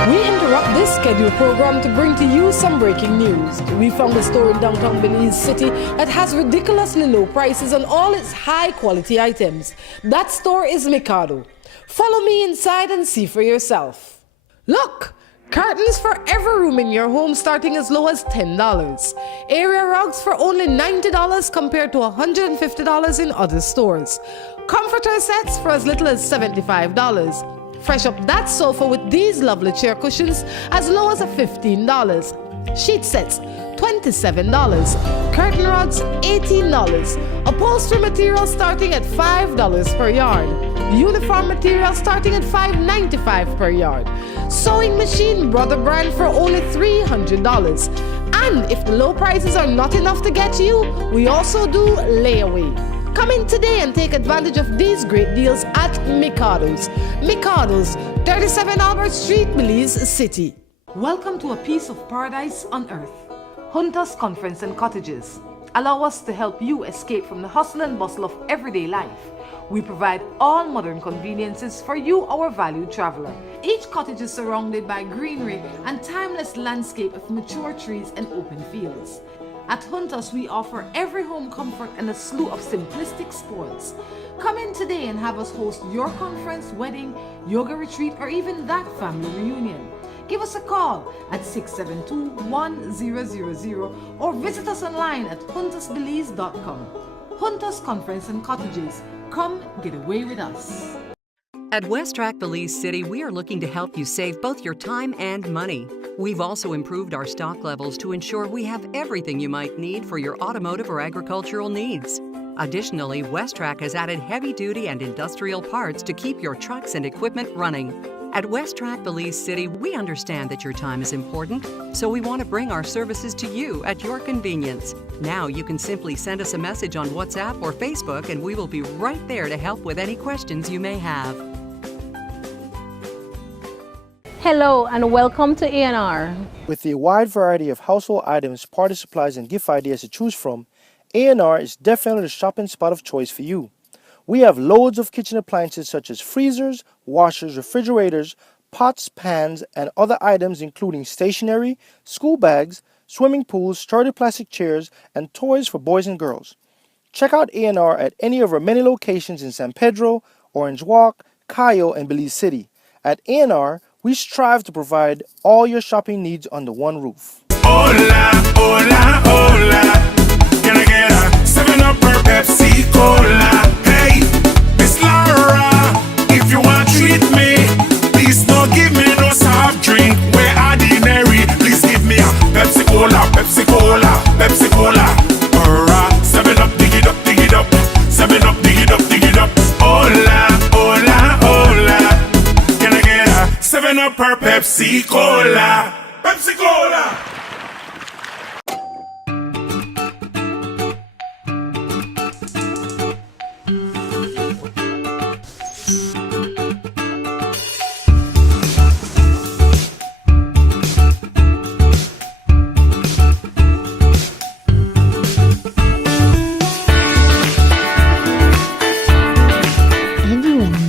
We interrupt this scheduled program to bring to you some breaking news. We found a store in downtown Belize City that has ridiculously low prices on all its high quality items. That store is Mikado. Follow me inside and see for yourself. Look! Curtains for every room in your home starting as low as $10. Area rugs for only $90 compared to $150 in other stores. Comforter sets for as little as $75. Fresh up that sofa with these lovely chair cushions as low as $15. Sheet sets, $27. Curtain rods, $18. Upholstery material starting at $5 per yard. Uniform material starting at $5.95 per yard. Sewing machine Brother brand for only $300. And if the low prices are not enough to get you, we also do layaway. Come in today and take advantage of these great deals at Mikado's. Mikado's, 37 Albert Street, Belize City. Welcome to a piece of paradise on earth. Juntas Conference and Cottages. Allow us to help you escape from the hustle and bustle of everyday life. We provide all modern conveniences for you, our valued traveler. Each cottage is surrounded by greenery and timeless landscape of mature trees and open fields. At Juntas, we offer every home comfort and a slew of simplistic spoils. Come in today and have us host your conference, wedding, yoga retreat, or even that family reunion. Give us a call at 672-1000 or visit us online at juntasbelize.com. Juntas Conference and Cottages. Come get away with us. At West-Trac Belize City, we are looking to help you save both your time and money. We've also improved our stock levels to ensure we have everything you might need for your automotive or agricultural needs. Additionally, West-Trac has added heavy-duty and industrial parts to keep your trucks and equipment running. At West-Trac Belize City, we understand that your time is important, so we want to bring our services to you at your convenience. Now you can simply send us a message on WhatsApp or Facebook and we will be right there to help with any questions you may have. Hello and welcome to A&R. With a wide variety of household items, party supplies, and gift ideas to choose from, A&R is definitely the shopping spot of choice for you. We have loads of kitchen appliances such as freezers, washers, refrigerators, pots, pans, and other items including stationery, school bags, swimming pools, sturdy plastic chairs, and toys for boys and girls. Check out A&R at any of our many locations in San Pedro, Orange Walk, Cayo, and Belize City. At A&R, we strive to provide all your shopping needs under one roof. Hola, hola, hola. Can I get a 7-Up or Pepsi Cola? Hey, Miss Laura, if you want to treat me, please don't give me no soft drink. We're ordinary. Please give me a Pepsi Cola, Pepsi Cola, Pepsi Cola. Or a 7-Up, dig it up, dig it up. 7-Up, dig it up, dig it up. Hola, hola, hola. Can I get a 7-Up or Pepsi Cola? Pepsi Cola.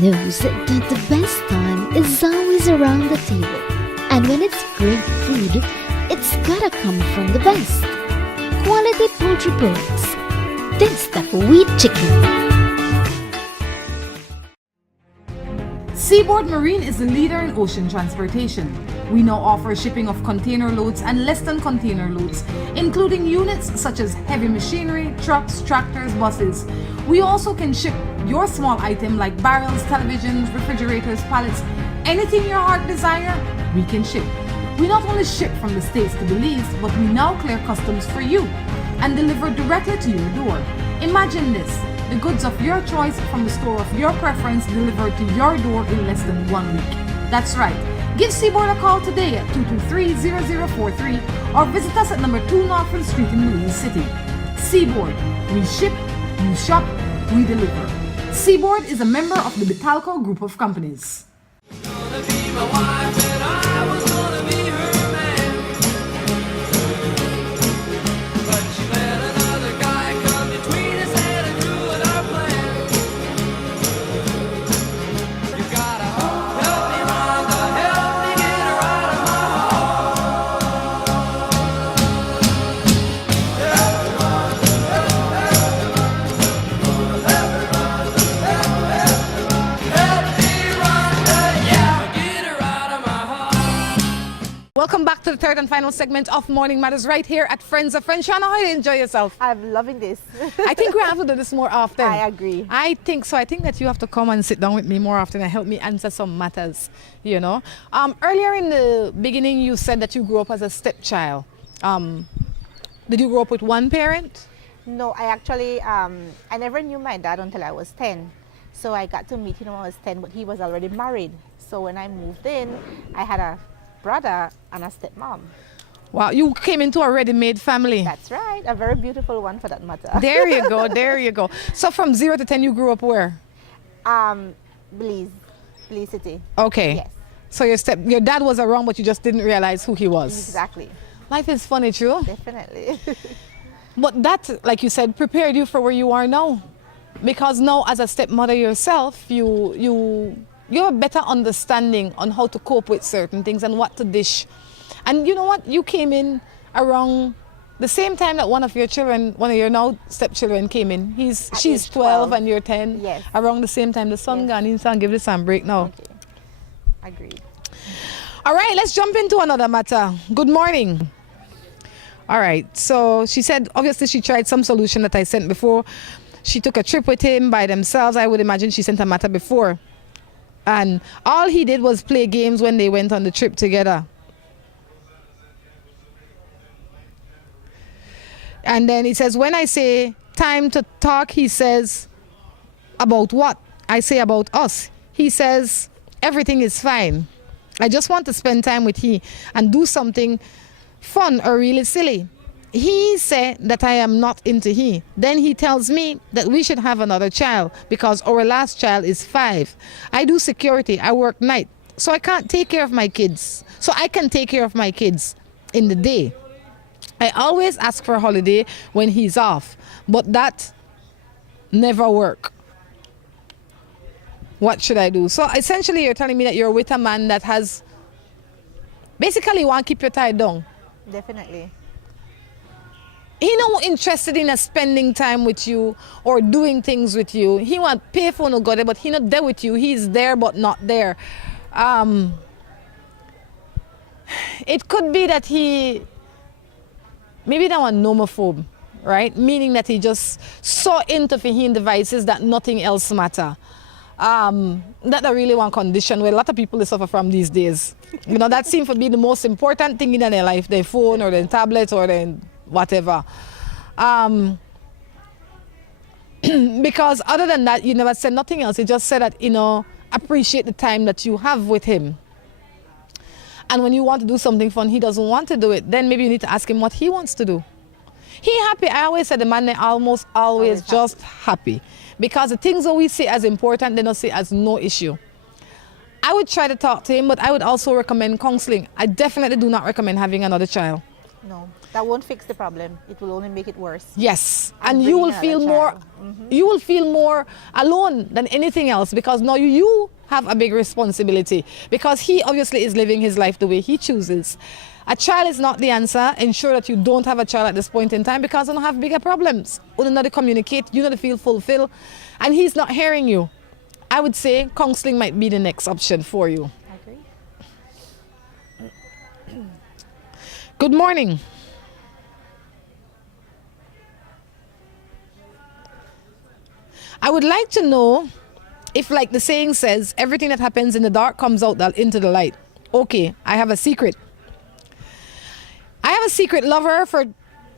Knows that the best time is always around the table. And when it's great food, it's gotta come from the best. Quality poultry products. This the wheat chicken. Seaboard Marine is the leader in ocean transportation. We now offer shipping of container loads and less than container loads, including units such as heavy machinery, trucks, tractors, buses. We also can ship your small item like barrels, televisions, refrigerators, pallets, anything your heart desire, we can ship. We not only ship from the States to Belize, but we now clear customs for you and deliver directly to your door. Imagine this, the goods of your choice from the store of your preference delivered to your door in less than 1 week. That's right. Give Seaboard a call today at 223-0043 or visit us at number 2 Norfolk Street in Belize City. Seaboard, we ship, you shop, we deliver. Seaboard is a member of the Betalco Group of Companies. Welcome back to the third and final segment of Morning Matters right here at Friends of Friends. Shana, how do you enjoy yourself? I'm loving this. I think we have to do this more often. I agree. I think so. I think that you have to come and sit down with me more often and help me answer some matters, you know. Earlier in the beginning, you said that you grew up as a stepchild. Did you grow up with one parent? No, I actually, I never knew my dad until I was 10. So I got to meet him when I was 10, but he was already married. So when I moved in, I had a brother and a stepmom. Wow, you came into a ready-made family. That's right, a very beautiful one for that matter. There you go, there you go. So from 0 to 10, you grew up where? Belize City. Okay. Yes. So your dad was around, but you just didn't realize who he was. Exactly. Life is funny, true. Definitely. But that, like you said, prepared you for where you are now. Because now, as a stepmother yourself, you have a better understanding on how to cope with certain things and what to dish. And you know what? You came in around the same time that one of your now stepchildren came in. She's 12 and you're 10. Yes. Around the same time, the sun gone in, so give the sun break now. Okay. Agreed. All right, let's jump into another matter. Good morning. All right, so she said, obviously she tried some solution that I sent before. She took a trip with him by themselves. I would imagine she sent a matter before. And all he did was play games when they went on the trip together. And then he says, when I say time to talk, he says, about what? I say about us. He says, everything is fine. I just want to spend time with he and do something fun or really silly. He said that I am not into he. Then he tells me that we should have another child because our last child is 5. I do security. I work night. So I can't take care of my kids. So I can take care of my kids in the day. I always ask for a holiday when he's off, but that never work. What should I do? So essentially you're telling me that you're with a man that has basically want to keep you tied down. Definitely. He not interested in spending time with you or doing things with you. He want pay for no good, but he not there with you. He's there but not there. It could be that maybe that one nomophobe, right? Meaning that he just so into his devices that nothing else matter. That I really one condition where a lot of people suffer from these days. You know, that seems to be the most important thing in their life, their phone or their tablet or their whatever. Because other than that, you never said nothing else. You just said that, appreciate the time that you have with him. And when you want to do something fun, he doesn't want to do it, then maybe you need to ask him what he wants to do. He happy. I always said the man they almost always just happy. Because the things that we see as important, they don't see as no issue. I would try to talk to him, but I would also recommend counseling. I definitely do not recommend having another child. No, that won't fix the problem. It will only make it worse. Yes, and you will feel more. You will feel more alone than anything else because now you have a big responsibility because he obviously is living his life the way he chooses. A child is not the answer. Ensure that you don't have a child at this point in time because you don't have bigger problems. You don't know to communicate. You don't know to feel fulfilled, and he's not hearing you. I would say counseling might be the next option for you. I agree. Good morning. I would like to know if, like the saying says, everything that happens in the dark comes out into the light. Okay, I have a secret. I have a secret lover for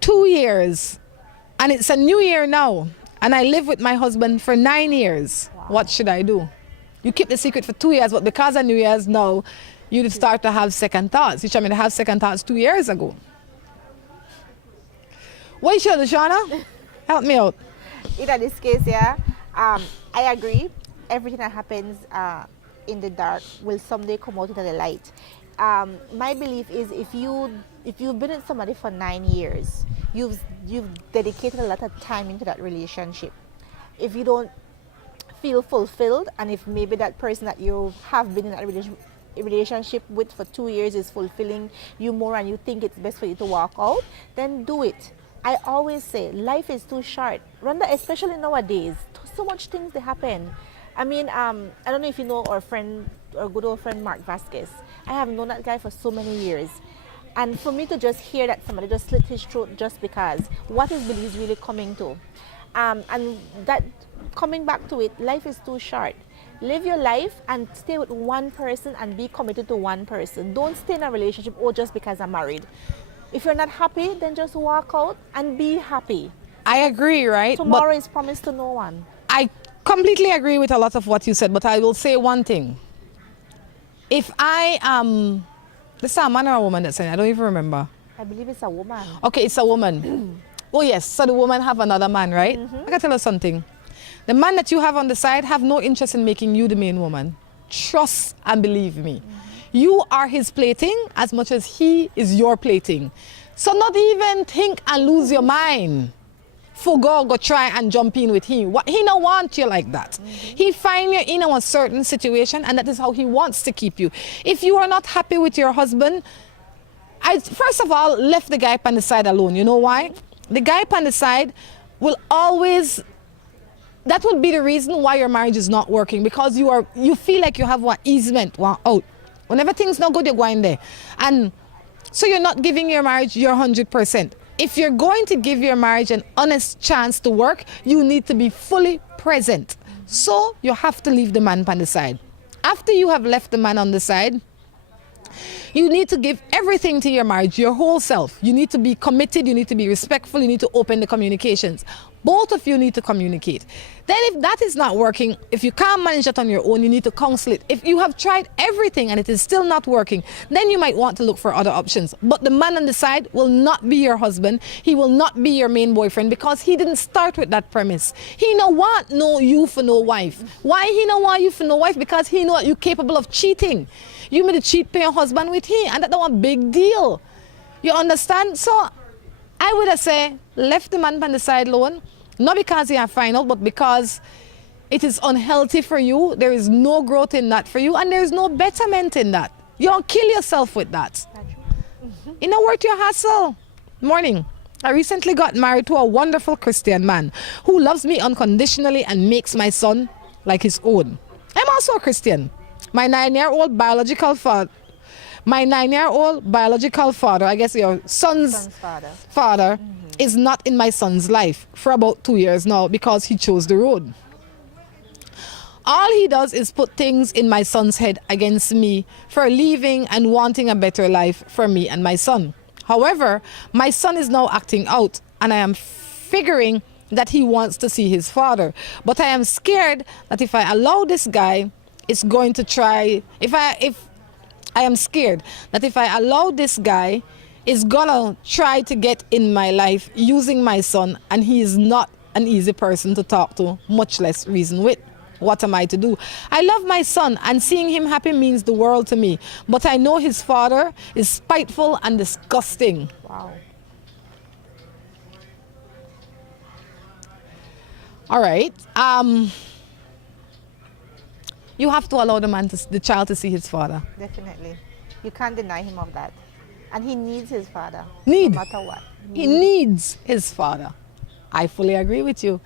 2 years, and it's a new year now, and I live with my husband for 9 years. Wow. What should I do? You keep the secret for 2 years, but because of New Year's now, you start to have second thoughts. You told me to have second thoughts 2 years ago. What should I do, Shana? Help me out. In this case, yeah, I agree. Everything that happens in the dark will someday come out into the light. My belief is if you've been with somebody for 9 years, you've dedicated a lot of time into that relationship. If you don't feel fulfilled, and if maybe that person that you have been in that relationship with for 2 years is fulfilling you more and you think it's best for you to walk out, then do it. I always say life is too short. Rhonda, especially nowadays, so much things that happen. I mean, I don't know if you know our good old friend Mark Vasquez. I have known that guy for so many years. And for me to just hear that somebody just slit his throat just because, what is Belize really coming to? And that, coming back to it, life is too short. Live your life and stay with one person and be committed to one person. Don't stay in a relationship just because I'm married. If you're not happy, then just walk out and be happy. I agree, right? Tomorrow is promised to no one. I completely agree with a lot of what you said, but I will say one thing. If I am, this is a man or a woman that said, I don't even remember. I believe it's a woman. Okay, it's a woman. Oh yes, so the woman have another man, right? I can tell you something. The man that you have on the side have no interest in making you the main woman. Trust and believe me. You are his plaything as much as he is your plaything. So not even think and lose your mind. For go try and jump in with him. He don't want you like that. He find you in a certain situation and that is how he wants to keep you. If you are not happy with your husband, I first of all left the guy on the side alone. You know why? The guy on the side will always, that would be the reason why your marriage is not working, because you feel like you have one easement, one out. Whenever things not good, you're going there. And so you're not giving your marriage your 100%. If you're going to give your marriage an honest chance to work, you need to be fully present. So you have to leave the man on the side. After you have left the man on the side, you need to give everything to your marriage, your whole self. You need to be committed, you need to be respectful, you need to open the communications. Both of you need to communicate. Then if that is not working, if you can't manage that on your own, you need to counsel it. If you have tried everything and it is still not working, then you might want to look for other options. But the man on the side will not be your husband. He will not be your main boyfriend because he didn't start with that premise. He no want no you for no wife. Why he no want you for no wife? Because he know you're capable of cheating. You made a cheat pay your husband with him, and that's one big deal. You understand? So I would have said, left the man on the side alone, not because he have found out, but because it is unhealthy for you. There is no growth in that for you, and there is no betterment in that. You don't kill yourself with that. You know, worth your hassle. Morning. I recently got married to a wonderful Christian man who loves me unconditionally and makes my son like his own. I'm also a Christian. My 9-year-old biological father, I guess your son's father is not in my son's life for about 2 years now because he chose the road. All he does is put things in my son's head against me for leaving and wanting a better life for me and my son. However, my son is now acting out and I am figuring that he wants to see his father. But I am scared that if I allow this guy, it's going to try, I am scared that if I allow this guy, is gonna try to get in my life using my son, and he is not an easy person to talk to, much less reason with. What am I to do? I love my son, and seeing him happy means the world to me. But I know his father is spiteful and disgusting. Wow. All right. You have to allow the child to see his father. Definitely. You can't deny him of that. And he needs his father. No matter what. He needs his father. I fully agree with you.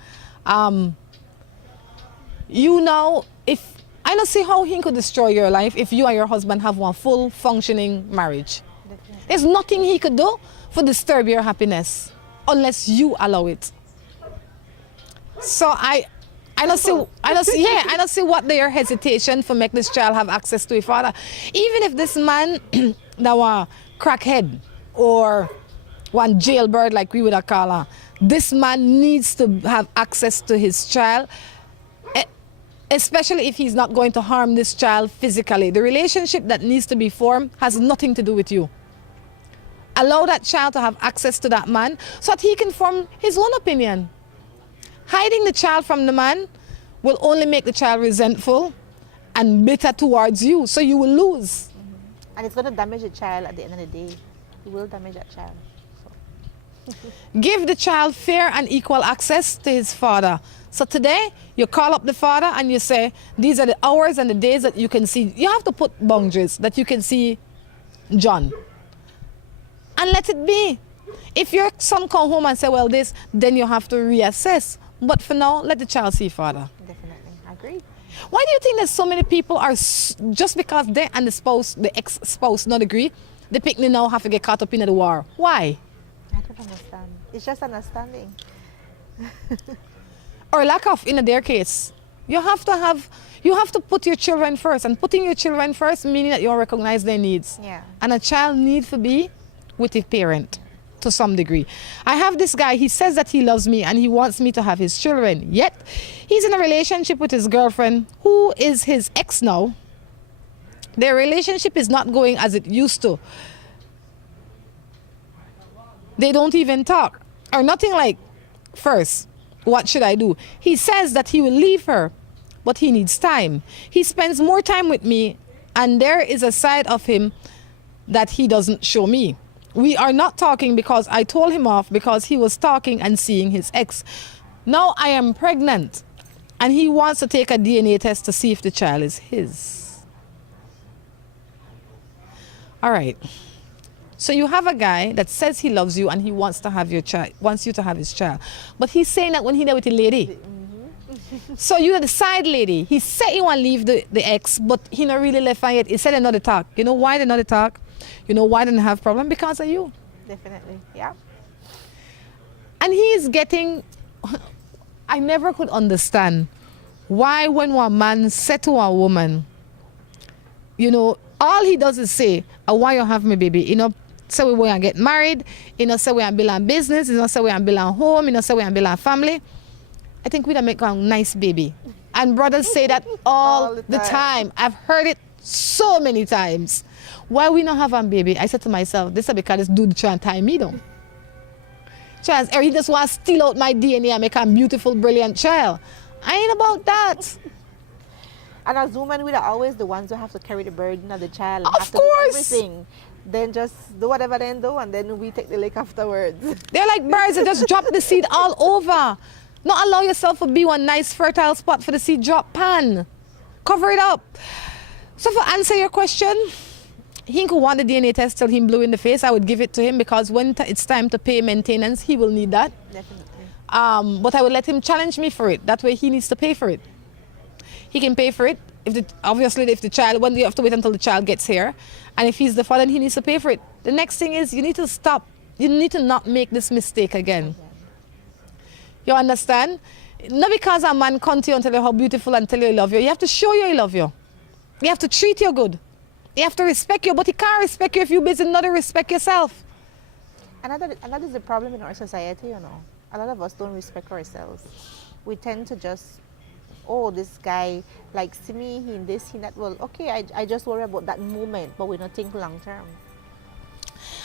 You know, I don't see how he could destroy your life if you and your husband have one full functioning marriage. Definitely. There's nothing he could do for disturb your happiness unless you allow it. So I don't see what their hesitation for make this child have access to a father. Even if this man that was crackhead or one jailbird like we would have called her, this man needs to have access to his child, especially if he's not going to harm this child physically. The relationship that needs to be formed has nothing to do with you. Allow that child to have access to that man so that he can form his own opinion. Hiding the child from the man will only make the child resentful and bitter towards you, so you will lose. And it's going to damage the child at the end of the day. It will damage that child. So. Give the child fair and equal access to his father. So today, you call up the father and you say, these are the hours and the days that you can see. You have to put boundaries that you can see John. And let it be. If your son come home and say, well, this, then you have to reassess. But for now, let the child see father. Definitely. I agree. Why do you think that so many people are, just because they and the ex-spouse not agree, the picnic now have to get caught up in the war? Why? I don't understand. It's just understanding. Or lack of, in their case. You have to put your children first. And putting your children first meaning that you recognize their needs. Yeah. And a child needs to be with a parent. to some degree. I have this guy, he says that he loves me and he wants me to have his children. Yet, he's in a relationship with his girlfriend, who is his ex now. Their relationship is not going as it used to. They don't even talk, or nothing like first. What should I do? He says that he will leave her, but he needs time. He spends more time with me, and there is a side of him that he doesn't show me. We are not talking because I told him off because he was talking and seeing his ex. Now I am pregnant, and he wants to take a DNA test to see if the child is his. All right. So you have a guy that says he loves you and he wants to have your child, wants you to have his child. But he's saying that when he there with the lady. So you're the side lady. He said he want to leave the ex, but he not really left her yet. He said another talk. You know why they not talk? You know why they didn't have problem? Because of you. Definitely, yeah. And he is getting, I never could understand why when one man said to a woman, you know, all he does is say, I want you to have me baby. You know, say we want to get married. You know, say we want to build a business. You know, say we want to build a home. You know, say we want to build a family. I think we'd make a nice baby. And brothers say that all the time. I've heard it so many times. Why we not have a baby? I said to myself, this is because this dude trying to tie me down. Or he just want to steal out my DNA and make a beautiful, brilliant child. I ain't about that. And as women, we are always the ones who have to carry the burden of the child. And Of have to course. do everything. Then just do whatever they do, and then we take the lick afterwards. They're like birds that just drop the seed all over. Not allow yourself to be one nice fertile spot for the seed drop pan. Cover it up. So for answer your question, he could want the DNA test till him blue in the face. I would give it to him because when it's time to pay maintenance, he will need that. Definitely. But I would let him challenge me for it. That way he needs to pay for it. He can pay for it. Obviously, if the child, when you have to wait until the child gets here, and if he's the father, then he needs to pay for it. The next thing is you need to stop. You need to not make this mistake again. You understand? Not because a man comes to you and tell you how beautiful and tell you he love you. You have to show you he love you. You have to treat you good. You have to respect you, but he can't respect you if you're busy not to respect yourself. And that is the problem in our society, you know. A lot of us don't respect ourselves. We tend to just, oh, this guy likes me, he this, he that. Well, okay, I just worry about that moment, but we don't think long term.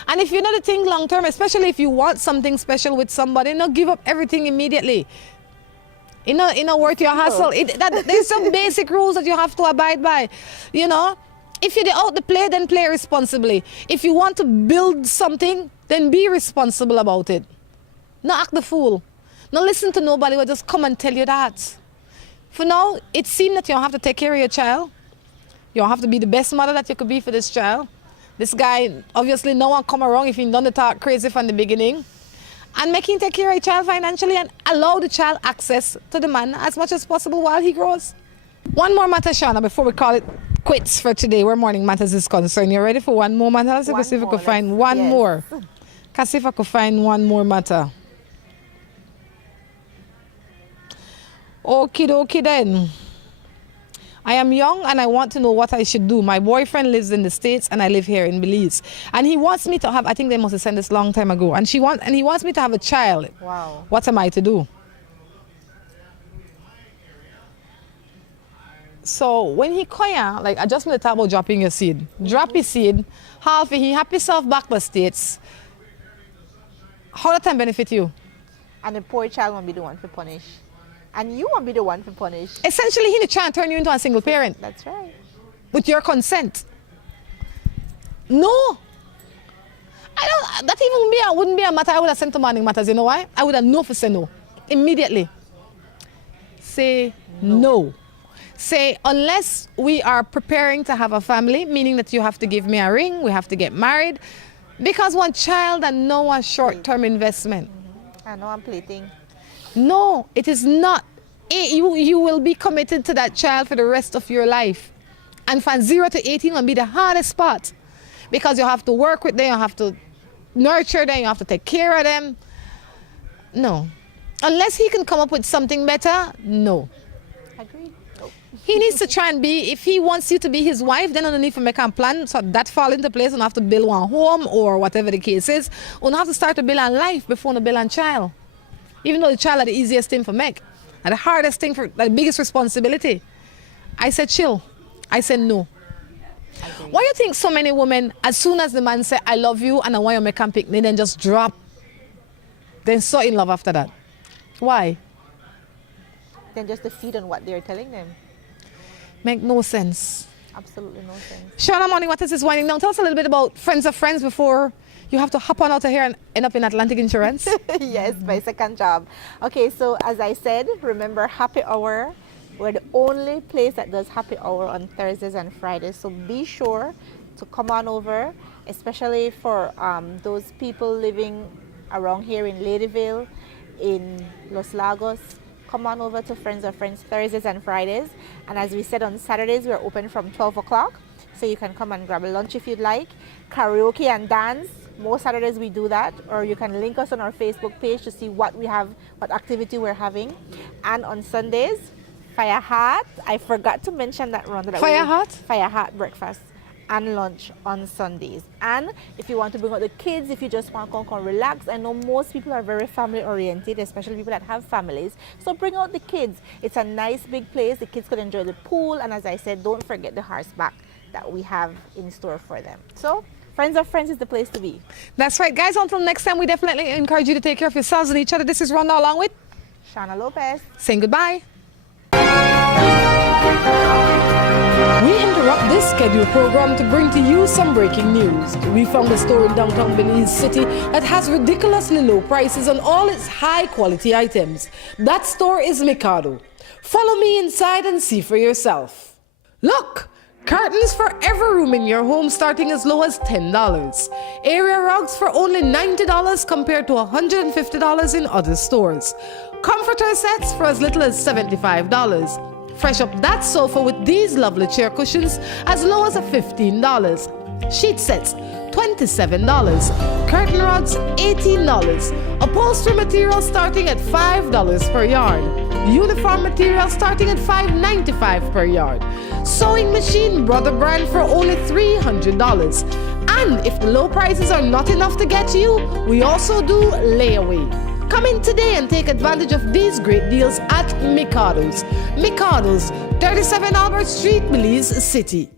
And if you're not a thing long term, especially if you want something special with somebody, not give up everything immediately. You know, worth your hustle. There's some basic rules that you have to abide by. You know, if you're out to play, then play responsibly. If you want to build something, then be responsible about it. Not act the fool. Not listen to nobody who just come and tell you that. For now, it seems that you have to take care of your child. You have to be the best mother that you could be for this child. This guy, obviously, no one come around if he done the talk crazy from the beginning. And make him take care of your child financially and allow the child access to the man as much as possible while he grows. One more matter, Shana, before we call it quits for today, where Morning Matters is concerned. You ready for one more matter? Let's see if we could find one more. Let's see if I could find one more matter. Okie dokie then. I am young and I want to know what I should do. My boyfriend lives in the States and I live here in Belize. And he wants me to have, I think they must have sent this long time ago. And he wants me to have a child. Wow. What am I to do? So when he call, like I just want to talk about dropping your seed. Drop your seed, half he happy self back to the States. How that time benefit you? And the poor child won't be the one to punish. And you won't be the one to punish. Essentially, he's trying to turn you into a single parent. That's right. With your consent. No. That even wouldn't be a matter I would have sent to Morning Matters. You know why? I would have known for say no. Immediately. Say no. Say, unless we are preparing to have a family, meaning that you have to give me a ring, we have to get married, because one child and no one short-term investment. I know I'm plating. No, it is not. You will be committed to that child for the rest of your life. And from 0 to 18 will be the hardest part. Because you have to work with them, you have to nurture them, you have to take care of them. No. Unless he can come up with something better, no. Agreed. Nope. He needs to try and be, if he wants you to be his wife, then underneath for make a plan so that fall into place and have to build one home or whatever the case is. You have to start to build a life before you build a child. Even though the child is the easiest thing for make. And the hardest thing, the biggest responsibility. I said chill. I said no. Why do you think so many women, as soon as the man say, I love you and I want you to make a picnic, then just drop, then so in love after that? Why? Then just to feed on what they're telling them. Make no sense. Absolutely no sense. Shana, morning, what is this winding down? Tell us a little bit about Friends of Friends before you have to hop on out of here and end up in Atlantic Insurance. Yes, my second job. Okay, so as I said, remember happy hour. We're the only place that does happy hour on Thursdays and Fridays. So be sure to come on over, especially for those people living around here in Ladyville, in Los Lagos. Come on over to Friends of Friends Thursdays and Fridays. And as we said, on Saturdays, we're open from 12 o'clock. So you can come and grab a lunch if you'd like. Karaoke and dance. Most Saturdays we do that. Or you can link us on our Facebook page to see what we have, what activity we're having. And on Sundays, Fire Heart. I forgot to mention that, Rhonda. Fire Heart? Fire Heart breakfast and lunch on Sundays. And if you want to bring out the kids, if you just want to come relax, I know most people are very family oriented, especially people that have families. So bring out the kids. It's a nice big place. The kids could enjoy the pool. And as I said, don't forget the horseback that we have in store for them. So Friends of Friends is the place to be. That's right, guys. Until next time, we definitely encourage you to take care of yourselves and each other. This is Rhonda along with Shana Lopez. Saying goodbye. We interrupt this scheduled program to bring to you some breaking news. We found a store in downtown Belize City that has ridiculously low prices on all its high quality items. That store is Mikado. Follow me inside and see for yourself. Look! Curtains for every room in your home starting as low as $10. Area rugs for only $90 compared to $150 in other stores. Comforter sets for as little as $75. Fresh up that sofa with these lovely chair cushions as low as $15. Sheet sets, $27. Curtain rods, $18. Upholstery material starting at $5 per yard. Uniform material starting at $5.95 per yard. Sewing machine Brother brand for only $300. And if the low prices are not enough to get you, we also do layaway. Come in today and take advantage of these great deals at Mikado's. Mikado's, 37 Albert Street, Belize City.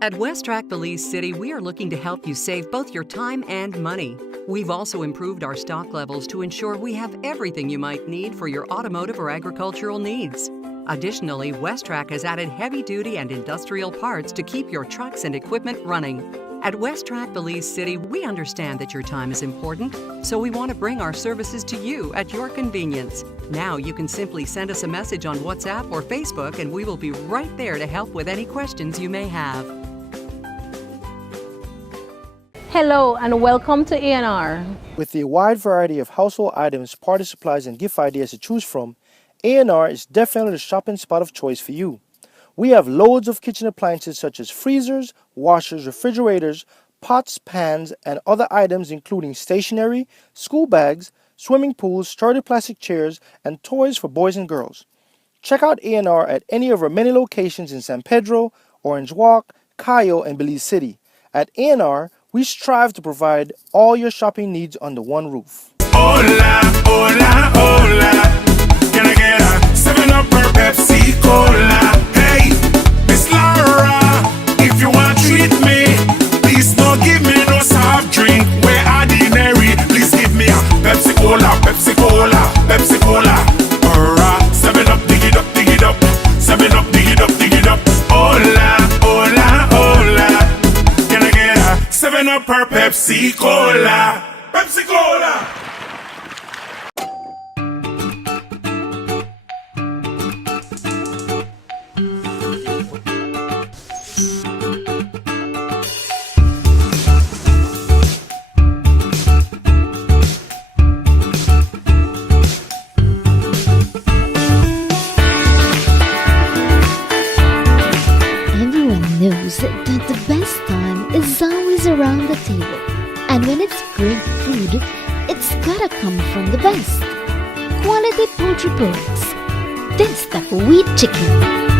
At Westrack Belize City, we are looking to help you save both your time and money. We've also improved our stock levels to ensure we have everything you might need for your automotive or agricultural needs. Additionally, Westrack has added heavy-duty and industrial parts to keep your trucks and equipment running. At Westrack Belize City, we understand that your time is important, so we want to bring our services to you at your convenience. Now you can simply send us a message on WhatsApp or Facebook and we will be right there to help with any questions you may have. Hello and welcome to A&R. With a wide variety of household items, party supplies, and gift ideas to choose from, A&R is definitely the shopping spot of choice for you. We have loads of kitchen appliances such as freezers, washers, refrigerators, pots, pans, and other items including stationery, school bags, swimming pools, sturdy plastic chairs, and toys for boys and girls. Check out A&R at any of our many locations in San Pedro, Orange Walk, Cayo, and Belize City. At A&R, we strive to provide all your shopping needs under one roof. Hola, hola, hola. Can I get a 7-Up or Pepsi Cola? Hey, Miss Laura, if you want to treat me, please don't give me no soft drink. We're ordinary. Please give me a Pepsi Cola, Pepsi Cola, Pepsi Cola. Or a 7-Up, dig it up, dig it up. 7-Up, dig it up, dig it up. Hola, hola, hola. Can I get a 7-Up or Pepsi Cola? Pepsi Cola. Knows that the best time is always around the table. And when it's great food, it's gotta come from the best. Quality poultry products. That's the wheat chicken.